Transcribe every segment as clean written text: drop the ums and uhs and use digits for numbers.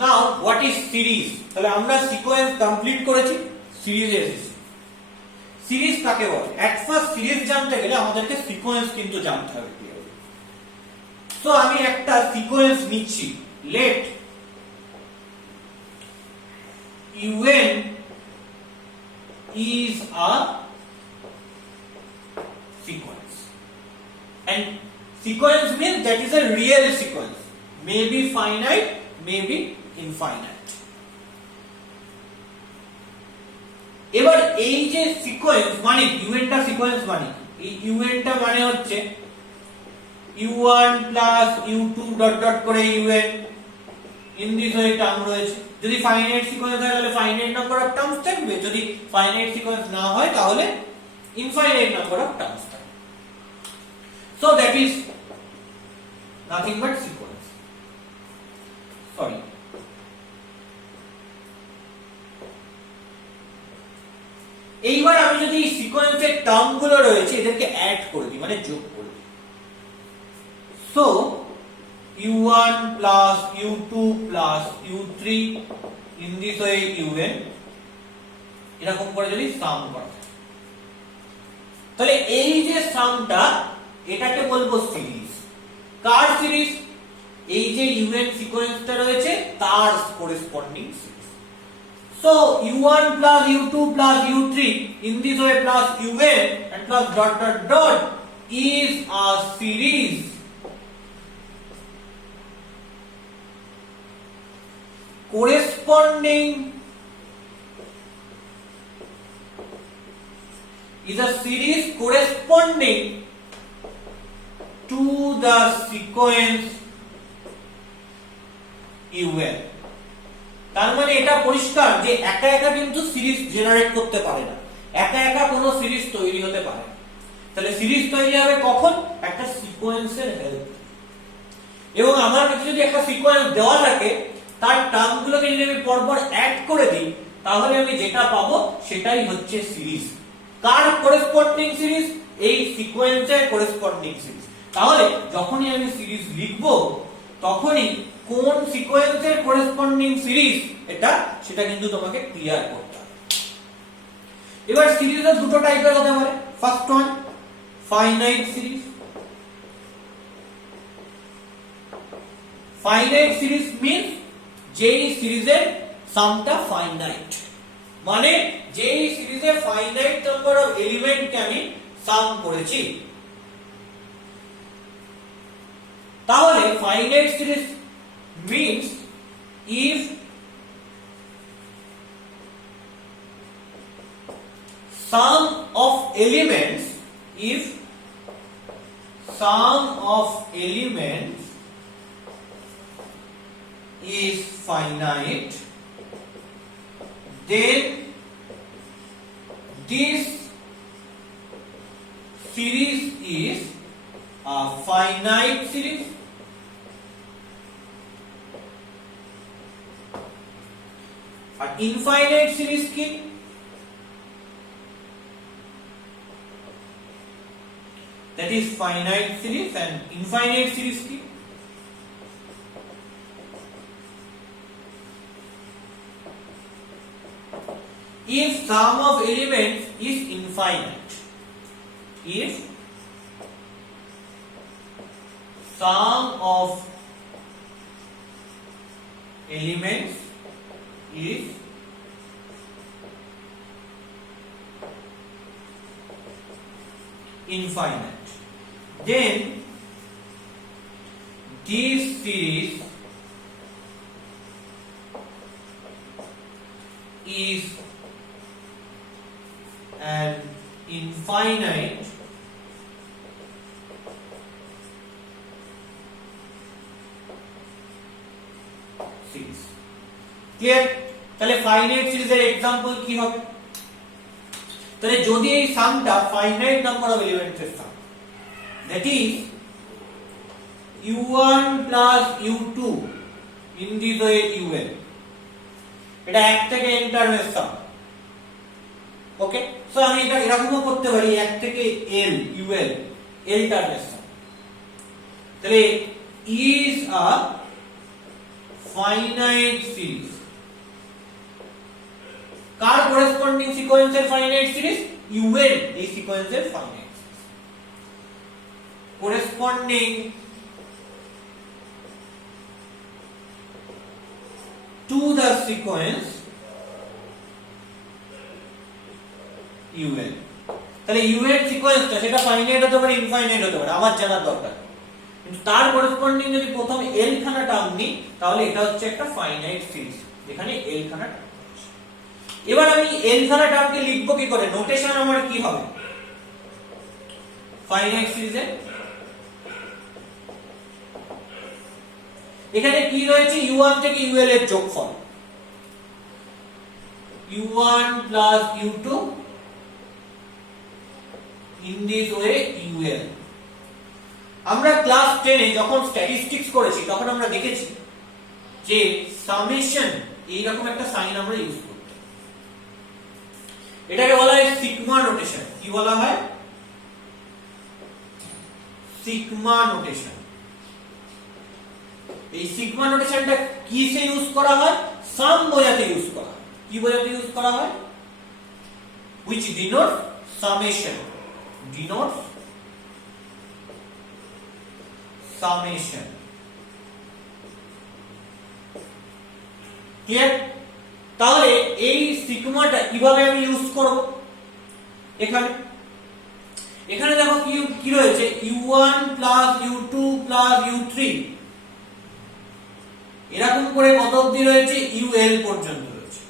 Now what is series? তাহলে আমরা sequence complete করেছি, সিরিজে এসেছি। সিরিজ কাকে বলে? এট ফার্স্ট সিরিজ জানতে গেলে আমাদেরকে সিকোয়েন্স কিন্তু জানতে হবে। তো আমি একটা সিকোয়েন্স নিচ্ছি, late un is a sequence, and sequence means that is a real sequence, may be finite, may be infinite. এবার এই যে সিকোয়েন্স মানে un টা সিকোয়েন্স মানে এই un টা মানে হচ্ছে u1 plus u2 dot dot করে un in this way term রয়েছে। যদি ফাইনাইট সিকোয়েন্স হয় তাহলে ফাইনাইট নাম্বার অফ টার্মস থাকবে, যদি ফাইনাইট সিকোয়েন্স না হয় তাহলে ইনফাইনাইট নাম্বার অফ টার্মস থাকবে। So that is nothing but sequence. Sorry, এইবার আমি যদি সিকোয়েন্সের টার্মগুলো রয়েছে এদেরকে অ্যাড করে দিই, মানে যোগ করে দিই। So u1 plus u2 plus u3 in this way un, এরকম করে যদি সাম করা যায় তাহলে এই যে সামটা এটাকে বলবো সিরিজ। কার সিরিজ? এই যে un সিকোয়েন্সটা রয়েছে তার corresponding series. So u1 plus u2 plus u3 in this way plus un and plus dot dot dot is a series corresponding is a series corresponding to the sequence un। তার মানে এটা পরিষ্কার যে একা একা কিন্তু সিরিজ জেনারেট করতে পারে না, একা একা কোনো সিরিজ তৈরি হতে পারে না। তাহলে সিরিজ তৈরি হবে কখন? একটা সিকোয়েন্সের হেল্প। এবং আমার কাছে যদি একটা সিকোয়েন্স দেওয়া থাকে তার টার্মগুলোকে যদি আমি পরপর অ্যাড করে দিই তাহলে আমি যেটা পাবো সেটাই হচ্ছে সিরিজ। কার করেসপন্ডিং সিরিজ? এই সিকোয়েন্সের করেসপন্ডিং সিরিজ। তাহলে যখনই আমি সিরিজ লিখব তখনই কোন সিকোয়েন্সের করেসপন্ডিং সিরিজ এটা সেটা কিন্তু তোমাকে ক্লিয়ার করতে হবে। এবার সিরিজের দুটো টাইপের হতে পারে। First one finite series. Finite series means যেই সিরিজের সামটা ফাইনাইট, মানে যেই সিরিজে ফাইনাইট নাম্বার অফ এলিমেন্টকে আমি সাম করেছি। তাহলে finite series means if sum of elements is finite, then this series is a finite series, আর ইনফাইনাইট সিরিজ কি? that is finite series, and infinite series কি? if sum of elements is infinite, if sum of elements is infinite, then this series is an infinite series. Clear? তাহলে finite সিরিজের example কি হবে? তাহলে যদি এই সামটা ফাইনাইট নাম্বার অফ এলিমেন্টসের sum, that is u1 plus u2 in this way un, এটা এক থেকে n টার্মের সাম। ওকে, সো আমি এটা এরকমও করতে পারি এক থেকে l ul l টার্মের সাম। তাহলে is a ফাইনাইট সিরিজ। কার করেসপন্ডিং সিকোয়েন্সের ফাইনাইট সিরিজ? ইউ এর এই সিকোয়েন্সের finite series. Corresponding to the sequence u এর। তাহলে ইউ এর সিকোয়েন্সটা সেটা ফাইনাইট হতে পারে, ইনফাইনাইট হতে পারে, আমার জানার দরকার। কিন্তু তার করেসপন্ডিং যদি প্রথম এল খানা টার্ম নিই তাহলে এটা হচ্ছে একটা ফাইনাইট সিরিজ যেখানে এল খানা টার্ম। এবার আমি এল খানা টার্মকে লিখবো কি করে? নোটেশন আমার কি হবে ফাইনাইট সিরিজে? এখানে কি রয়েছে? u1 থেকে ul এর যোগফল, u1 plus u2 in this way ul। আমরা ক্লাস 10 এ যখন স্ট্যাটিস্টিক্স করেছি তখন আমরা দেখেছি যে সামেশন এইরকম একটা সাইন আমরা ইউজ করতে, এটাকে বলা হয় সিগমা নোটেশন। কি বলা হয়? Sigma notation. এই সিগমা নোটেশনটা কিসে ইউজ করা হয়? সাম বোঝাতে ইউজ করা হয়। কি বোঝাতে ইউজ করা হয়? which denotes summation, denotes summation। Clear? তাহলে এই সিগমাটা কিভাবে আমি ইউজ করব? এখানে দেখো কি রয়েছে? u1 plus u2 plus u3 এরকম করে কত অবধি রয়েছে? ul পর্যন্ত রয়েছে।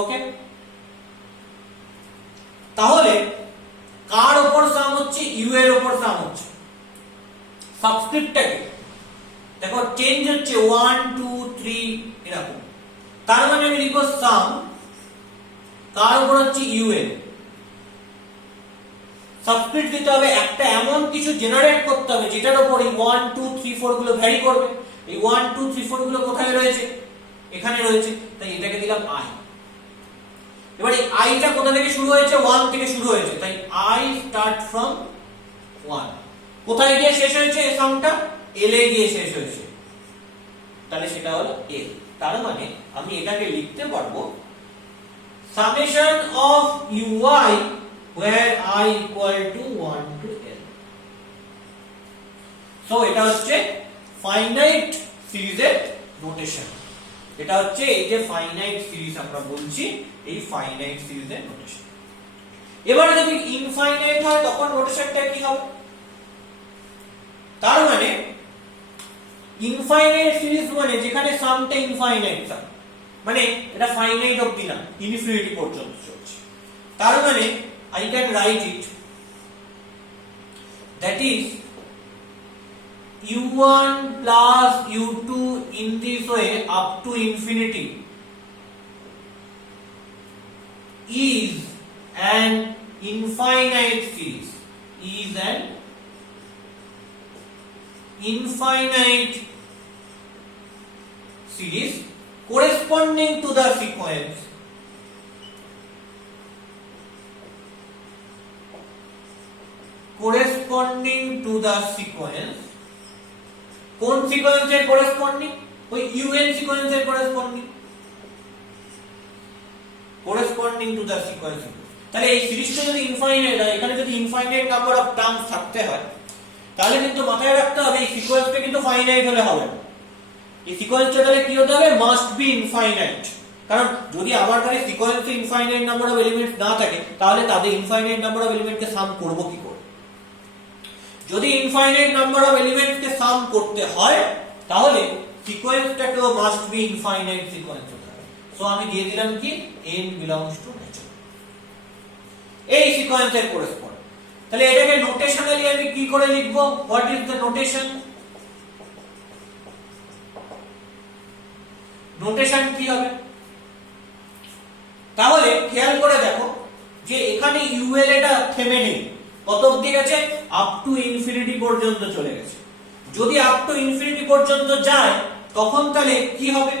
ওকে, তাহলে কার উপর সাম হচ্ছে? u এর উপর সাম হচ্ছে। সাবস্ক্রিপ্টটাকে দেখো চেঞ্জ হচ্ছে 1 2 3 এরকম, তার মানে আমি লিখব সাম কার উপর হচ্ছে? ul। সাবস্ক্রিপ্ট দিতে হবে একটা এমন কিছু জেনারেট করতে হবে যেটার উপর এই 1 2 3 4 গুলো ভ্যারি করবে। এই 1 2 3 4 গুলো কোথায় রয়েছে? এখানে রয়েছে, তাই এটাকে দিলাম i। এবার এই i টা কোথা থেকে শুরু হয়েছে? 1 থেকে শুরু হয়েছে, তাই i স্টার্ট ফ্রম 1। কোথায় গিয়ে শেষ হয়েছে? এই সামটা l এ গিয়ে শেষ হয়েছে, তাহলে সেটা হলো l। তার মানে আমি এটাকে লিখতে পারবো summation of ui where i equal to 1 to l। So এটা হচ্ছে ফাইনাইট সিরিজের নোটেশন। এটা হচ্ছে এই যে ফাইনাইট সিরিজ আমরা বলছি, এই ফাইনাইট সিরিজের নোটেশন। এবারে যদি ইনফাইনাইট হয় তখন নোটেশনটা কি হবে? তার মানে ইনফাইনাইট সিরিজ মানে যেখানে সামটা ইনফাইনাইট সাম, মানে এটা ফাইনাইট অবধি না, ইনফিনিটি পর্যন্ত চলছে। তার মানে I can write it, that is u1 plus u2 in this way up to infinity is an infinite series, is an infinite series corresponding to the sequence corresponding to the sequence। কোন সিকোয়েন্সের corresponding? ওই un সিকোয়েন্সের corresponding, corresponding to the sequence. তাহলে এই সিরিজটা যদি infinite হয়, এখানে যদি ইনফাইনাইট নাম্বার অফ টার্মস থাকতে হয়, তাহলে কিন্তু মাথায় রাখতে হবে এই সিকোয়েন্সটা কিন্তু ফাইনাইট হলে হবে না। এই সিকোয়েন্সটা তাহলে কি হতে হবে? Must be infinite. কারণ যদি আমার কাছে সিকোয়েন্সে ইনফাইনাইট নাম্বার অফ এলিমেন্টস না থাকে তাহলে তাদের ইনফাইনাইট নাম্বার অফ এলিমেন্টকে সাম করব কি করে? যদি ইনফাইনাইট নাম্বার অফ এলিমেন্টস কে সাম করতে হয় তাহলে সিকোয়েন্সটাকেও মাস্ট বি ইনফাইনাইট সিকোয়েন্স হতে হবে। সো আমি দিয়ে দিলাম কি n বিলংস টু নেচার, এই সিকোয়েন্সের করেসপন্ড। তাহলে এটাকে নোটেশনালি আমি কি করে লিখব? What is the notation? Notation কি হবে? তাহলে খেয়াল করে দেখো যে এখানে ul এটা থেমে নেই, কত অবধি গেছে? আপ টু ইনফিনিটি পর্যন্ত চলে গেছে। যদি আপ টু ইনফিনিটি পর্যন্ত যায় তখন তাহলে কি হবে?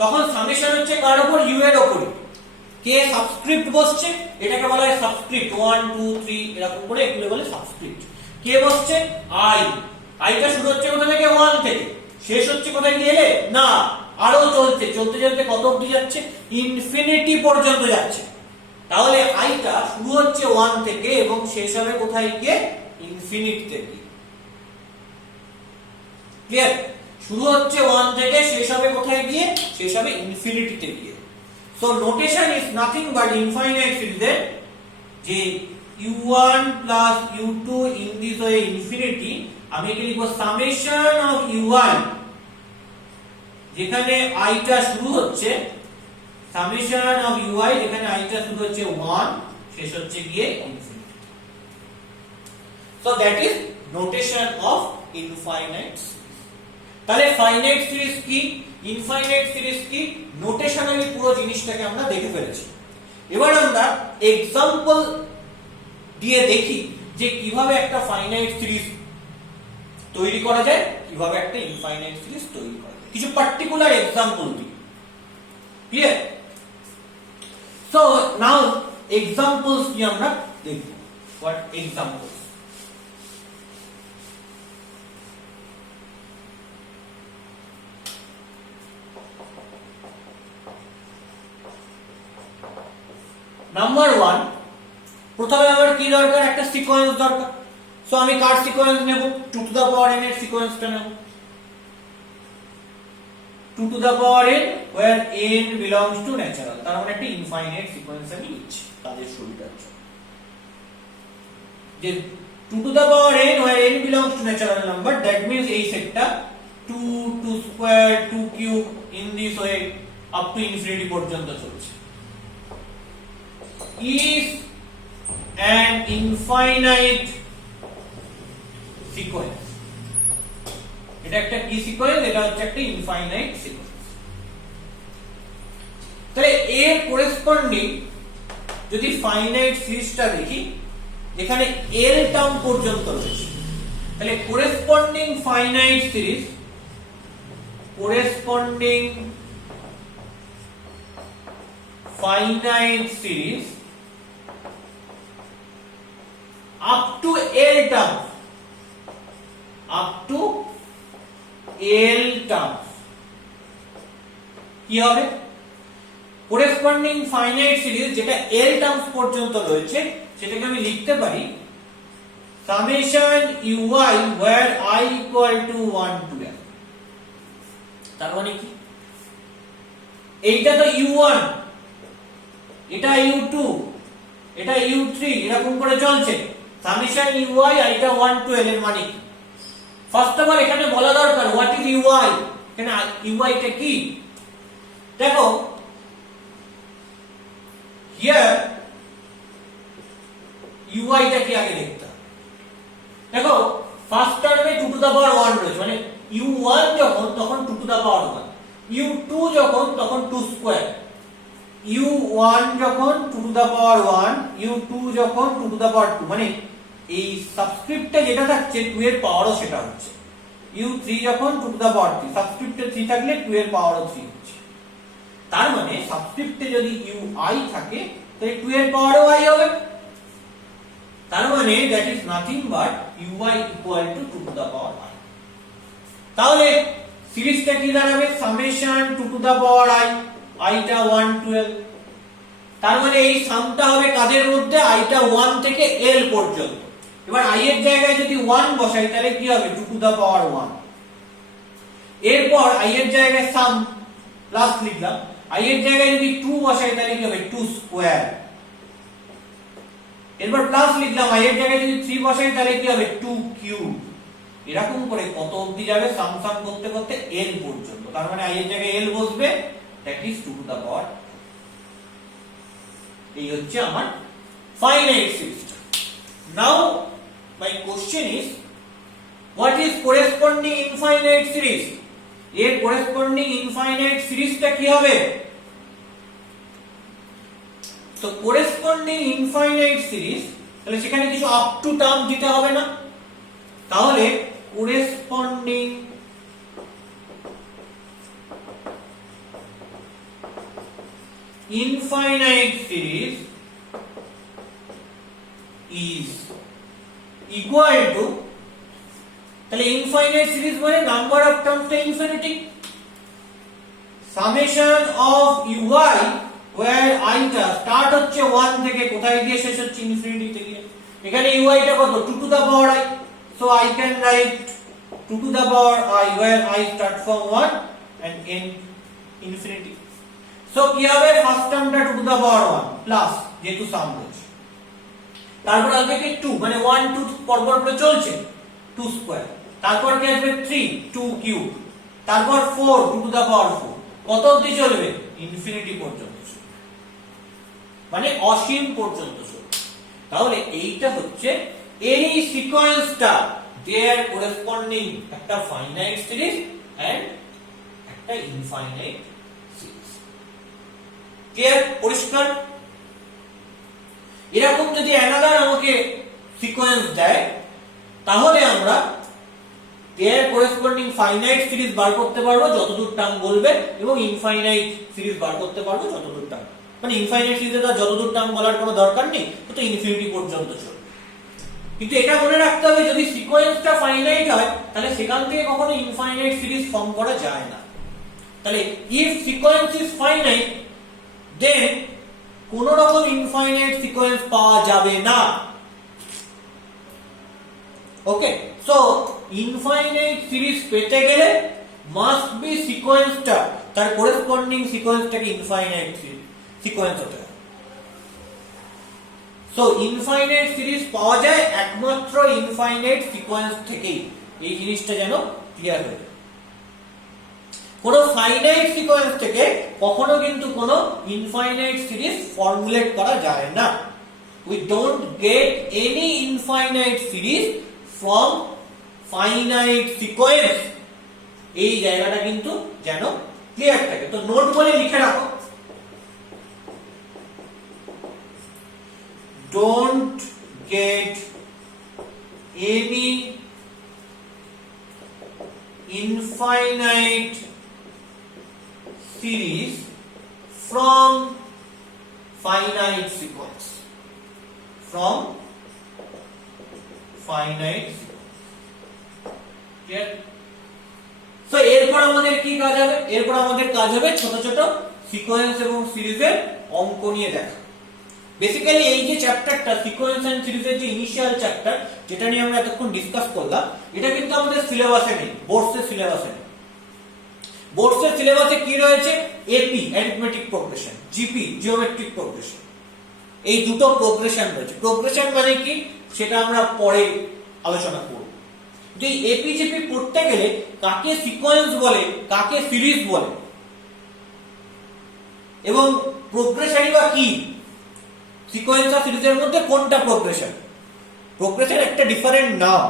তখন সামেশন হচ্ছে কার উপর? u এর উপর। কে সাবস্ক্রিপ্ট বসছে? এটাকে বলা হয় সাবস্ক্রিপ্ট। 1 2 3 এরকম করে এগুলো বলে সাবস্ক্রিপ্ট। কে বসছে? i। i টা শুরু হচ্ছে কোথা থেকে? 1 থেকে, শেষ হচ্ছে কোথায় গিয়ে এলে না, আরো চলছে, চলতে চলতে কত অবধি যাচ্ছে, ইনফিনিটি পর্যন্ত যাচ্ছে। তাহলে আইটা শুরু হচ্ছে 1 থেকে এবং শেষ হবে কোথায় গিয়ে, ইনফিনিটিতে গিয়ে। ক্লিয়ার? শুরু হচ্ছে 1 থেকে, শেষ হবে কোথায় গিয়ে, শেষ হবে ইনফিনিটিতে গিয়ে। So notation is nothing but infinite সিরিজের যে u1 plus u2 in this way infinity, আমি এখানে লিখব সামেশন অফ u1, যেখানে i টা শুরু হচ্ছে, সামেশন অফ ui, যেখানে i টা শুরু হচ্ছে 1, শেষ হচ্ছে গিয়ে infinity. So that is notation of infinite series. তাহলে ফাইনাইট সিরিজ কি, ইনফাইনাইট সিরিজ কি, নোটেশনালি পুরো জিনিসটাকে আমরা দেখে ফেলেছি। এবার আমরা এক্সাম্পল দিয়ে দেখি যে কিভাবে একটা ফাইনাইট সিরিজ তৈরি করা যায়, কিভাবে একটা ইনফাইনাইট সিরিজ তৈরি করা যায়, কিছু পার্টিকুলার এক্সাম্পল দিই। ক্লিয়ার? সো নাও এক্সাম্পলস কি আমরা দেখব। What examples? নাম্বার 1, প্রথমে আমার কি দরকার, একটা সিকোয়েন্স দরকার। সো আমি কার সিকোয়েন্স নেব, 2 টু দা পাওয়ার n এর সিকোয়েন্সটা নেব। 2 to the power n where n belongs to natural, তার মানে একটা ইনফাইনাইট সিকোয়েন্স আমি নিচ্ছি কাজের সুবিধার জন্য। যে 2 to the power n where n belongs to natural number, that means এই সেটটা 2 2 square 2 cube in this way up to infinity পর্যন্ত চলছে, is an infinite sequence। এটা একটা কি সিকোয়েন্স, এটা হচ্ছে একটা ইনফাইনাইট সিকোয়েন্স। তাহলে এর করেসপন্ডিং যদি ফাইনাইট সিরিজটা দেখি, যেখানে এল টার্ম পর্যন্ত রয়েছে, তাহলে corresponding finite series, corresponding finite series up to L terms, up to L terms কি হবে, করেসপন্ডিং ফাইনাইট সিরিজ যেটা L টার্মস পর্যন্ত রয়েছে, সেটাকে আমি লিখতে পারি summation ui where I equal to 1 to n। তার মানে কি, এইটা তো u1, এটা u2, এটা u3, এরকম করে চলছে। সামেশন ui এটা 1 to l এর মানে কি? ফার্স্ট অফ অল এখানে বলা দরকার হোয়াট ইজ ui, এখানে ui টা কি। দেখো হিয়ার ui টা কি আগে দেখতে হবে। দেখো ফার্স্ট টার্মে 2 টু দা পাওয়ার 1 রয়েছে, মানে u1 যখন তখন 2 টু দা পাওয়ার 1, u2 যখন তখন 2 স্কয়ার, u1 যখন 2 টু দা পাওয়ার 1, u2 যখন 2 টু দা পাওয়ার 2, মানে এই সাবস্ক্রিপ্টে যেটা থাকছে 2 এর পাওয়ারও সেটা হচ্ছে। u3 যখন 2 টু দা পাওয়ার 3, সাবস্ক্রিপ্টে 3 থাকলে 2 এর পাওয়ারও 3 হচ্ছে। তার মানে সাবস্ক্রিপ্টে যদি ui থাকে তাহলে 2 এর পাওয়ারও i হবে। তার মানে that is nothing but ui equal to 2 to the power i। তাহলে সিরিজটা কি দাঁড়াবে, summation 2 to the power i, i টা 1 to l। তার মানে এই সামটা হবে কাদের মধ্যে, i টা 1 থেকে l পর্যন্ত। এবার i এর জায়গায় যদি 1 বসাই তাহলে কি হবে, 2 টু দা পাওয়ার 1। এরপর i এর জায়গায় সাম প্লাস লিখলাম, i এর জায়গায় যদি 2 বসাই তাহলে কি হবে, 2 স্কয়ার। এরপর প্লাস লিখলাম, i এর জায়গায় যদি 3 বসাই তাহলে কি হবে, 2 কিউব। এরকম করে কত অবধি যাবে, সাম সাম করতে করতে l পর্যন্ত। তার মানে i এর জায়গায় l বসবে, that is 2 to the power। এই হচ্ছে আমার finite series. Now my question is what is corresponding infinite series? এর corresponding infinite সিরিজটা কি হবে? তো corresponding infinite series, তাহলে সেখানে কিছু আপ টু টার্ম দিতে হবে না? তাহলে corresponding infinite series is equal to, তাহলে ইনফাইনাইট সিরিজ মানে নাম্বার অফ টার্মসটা infinite. Summation of U I where i টা স্টার্ট হচ্ছে 1 থেকে কোথায় গিয়ে শেষ হচ্ছে ইনফিনিটি থেকে। এখানে ইউআই টা কত 2 to the power i, so I can write 2 to the power I where I start from 1 and end infinity. So কি হবে ফার্স্ট টার্মটা 2 to the power 1 প্লাস যেহেতু সাম রয়েছে, তারপর আসবে কি 2 মানে 1 2 পরপর করে চলছে 2 স্কয়ার, তারপর কি আসবে 3 2 কিউব, তারপর 4 2 to the power 4 কত অবধি চলবে ইনফিনিটি পর্যন্ত চলবে, মানে অসীম পর্যন্ত চলবে। তাহলে এইটা হচ্ছে এই সিকোয়েন্সটা their corresponding একটা ফাইনাইট সিরিজ এন্ড একটা ইনফাইনাইট সিরিজ। ক্লিয়ার, পরিষ্কার? এরকম যদি অ্যানাদার আমাকে সিকোয়েন্স দেয় তাহলে আমরা their corresponding ফাইনাইট সিরিজ বার করতে পারবো যতদূর টার্ম বলবে, এবং ইনফাইনাইট সিরিজ বার করতে পারবো যতদূর টার্ম, মানে ইনফাইনাইট সিরিজে তো যতদূর টার্ম বলার কোনো দরকার নেই, তো ইনফিনিটি পর্যন্ত চলবে। কিন্তু এটা মনে রাখতে হবে যদি সিকোয়েন্সটা ফাইনাইট হয় তাহলে সেখান থেকে কখনো ইনফাইনাইট সিরিজ ফর্ম করা যায় না। তাহলে ইফ সিকোয়েন্স ইজ ফাইনাইট দেন কোন রকম ইনফাইনাইট সিকোয়েন্স পাওয়া যাবে না। ওকে, সো ইনফাইনাইট সিরিজ পেতে গেলে মাস্ট বি সিকোয়েন্সটা তার করেসপন্ডিং সিকোয়েন্সটাকে ইনফাইনাইট সিকোয়েন্স হতে হবে। সো ইনফাইনাইট সিরিজ পাওয়া যায় একমাত্র ইনফাইনাইট সিকোয়েন্স থেকেই, এই জিনিসটা যেন ক্লিয়ার হয়ে যায়। কোন ফাইনাইট সিকোয়েন্স থেকে কখনো কিন্তু কোন ইনফাইনাইট সিরিজ ফর্মুলেট করা যায় না। We don't get any infinite series from finite sequence, এই জায়গাটা কিন্তু যেন ক্লিয়ার থাকে। তো নোট বলে লিখে রাখো, don't get any infinite series from finite sequence, from finite sequence. Clear? So এরপর আমাদের কি কাজ হবে? এরপর আমাদের কাজ হবে ছোট ছোট সিকোয়েন্স এবং সিরিজের অঙ্ক নিয়ে দেখা। বেসিক্যালি এই যে চ্যাপ্টারটা সিকোয়েন্স এন্ড সিরিজের যে ইনিশিয়াল চ্যাপ্টার যেটা নিয়ে আমরা এতক্ষণ ডিসকাস করলাম, এটা কিন্তু আমাদের সিলেবাসে নেই, বোর্ডসের সিলেবাসে নেই। বোর্ডসের সিলেবাসে কি রয়েছে? AP arithmetic progression, GP geometric progression, এই দুটো প্রোগ্রেশন রয়েছে। প্রোগ্রেশন মানে কি সেটা আমরা পরে আলোচনা করব। কিন্তু এই এপি জিপি পড়তে গেলে কাকে সিকোয়েন্স বলে কাকে সিরিজ বলে এবং প্রোগ্রেশনই বা কি, সিকোয়েন্স আর সিরিজের মধ্যে কোনটা প্রোগ্রেশন, প্রোগ্রেশন একটা ডিফারেন্ট নাম।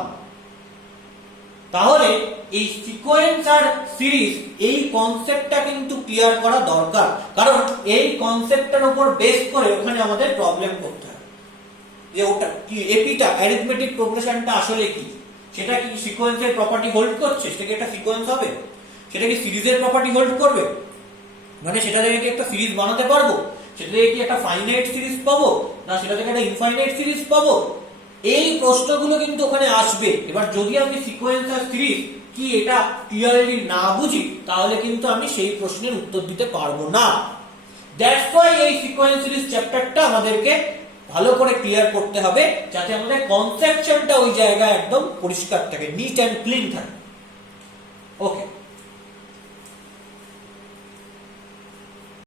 তাহলে এই সিকোয়েন্স আর সিরিজ এই কনসেপ্টটা কিন্তু ক্লিয়ার করা দরকার, কারণ এই কনসেপ্টটার উপর বেস করে ওখানে আমাদের প্রবলেম করতে হবে যে ওটা কি এপিটা অ্যারিথমেটিক প্রোগ্রেশনটা আসলে কি, সেটা কি সিকোয়েন্সের প্রপার্টি হোল্ড করছে, সেটা কি একটা সিকোয়েন্স হবে, সেটা কি সিরিজের প্রপার্টি হোল্ড করবে, মানে সেটা থেকে কি একটা সিরিজ বানাতে পারবো, সেটা থেকে কি একটা ফাইনাইট সিরিজ পাবো, না সেটা থেকে একটা ইনফাইনাইট সিরিজ পাবো, এই প্রশ্নগুলো কিন্তু ওখানে আসবে। এবার যদি আমি সিকোয়েন্স আর সিরিজ কি এটা ক্লিয়ারলি না বুঝি তাহলে কিন্তু আমি সেই প্রশ্নের উত্তর দিতে পারবো না। দ্যাটস ওয়াই এই সিকোয়েন্স সিরিজ চ্যাপ্টারটা আমাদেরকে ভালো করে ক্লিয়ার করতে হবে যাতে আমাদের কনসেপশনটা ওই জায়গায় একদম পরিষ্কার থাকে, নিট এন্ড ক্লিন থাকে। ওকে।